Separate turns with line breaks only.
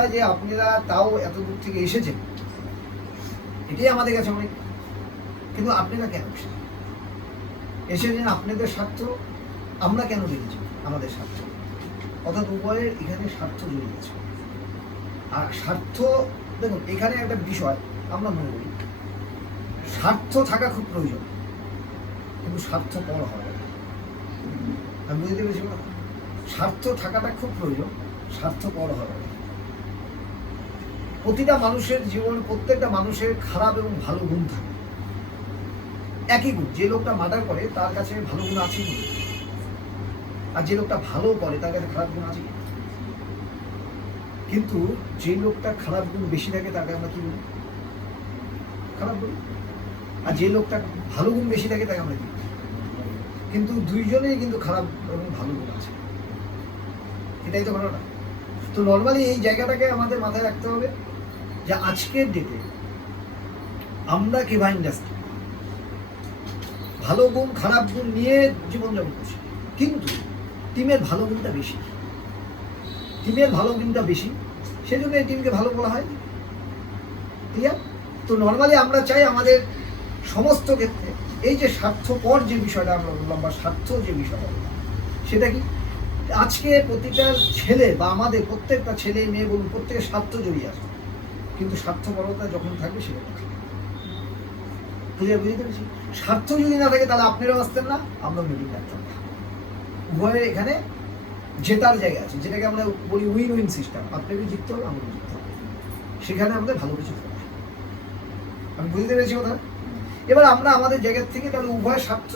যে আপনারা তাও এত দূর থেকে এসেছেন। এটাই আমাদের কাছে অনেক। কিন্তু আপনারা কেন এসেছেন? এসেছেন আপনাদের স্বার্থ, আমরা কেন দেখেছি আমাদের স্বার্থ। অর্থাৎ উভয়ের এখানে স্বার্থ জড়িয়ে আছে। আর স্বার্থ, দেখুন, এখানে একটা বিষয় আমরা মনে করি। স্বার্থ থাকা খুব প্রয়োজন। কিন্তু স্বার্থ পর হয়। আমি বুঝতে পেরেছি স্বার্থ থাকাটা খুব প্রয়োজন, স্বার্থ পর হবে। প্রতিটা মানুষের জীবনে প্রত্যেকটা মানুষের খারাপ এবং ভালো গুণ থাকে। একই গুণ, যে লোকটা মার্ডার করে, তার কাছে ভালো গুণ আছে আর যে লোকটা ভালো করে, তার কাছে খারাপ গুণ আছে? কিন্তু যে লোকটা খারাপ গুণ বেশি থাকে তাকে আমরা কি বলি? খারাপ বলি। আর যে লোকটা ভালো গুণ বেশি থাকে তাকে আমরা কি কিন্তু দুইজনেই কিন্তু খারাপ এবং ভালো গুণ আছে। এটাই তো ঘটনা। তো নর্মালি এই জায়গাটাকে আমাদের মাথায় রাখতে হবে। যে আজকের ডেটে আমরা কেভা ইন্ডাস্ট্রি ভালো গুণ, খারাপ গুণ নিয়ে জীবনযাপন করছি। কিন্তু টিমের ভালো গুণটা বেশি। টিমের ভালো গুণটা বেশি, সেজন্য এই টিমকে ভালো বলা হয়। ক্লিয়ার তো নর্মালি আমরা চাই আমাদের সমস্ত ক্ষেত্রে এই যে স্বার্থপর যে বিষয়টা আমরা বললাম বা স্বার্থ যে বিষয়টা বললাম সেটা কি? আজকে প্রতিটা ছেলে বা আমাদের প্রত্যেকটা ছেলে, মেয়ে বলুন প্রত্যেকের স্বার্থ জড়িয়ে আছে। কিন্তু স্বার্থপরতা যখন থাকবে সেটা ক্লিয়ার বুঝতে পেরেছি স্বার্থ যদি না থাকে, তাহলে আপনারাও আসতেন না আমরা মিটিং রাখতাম না উভয়ের এখানে জেতার জায়গা আছে। যেটাকে আমরা বলি উইন উইন সিস্টেম আপনাকে জিততে হবে, আমাকে জিততে হবে। সেখানে আমাদের ভালো কিছু হবে আমি বুঝতে পেরেছি কথা? এবার আমরা আমাদের জায়গার থেকে তাহলে উভয় স্বার্থ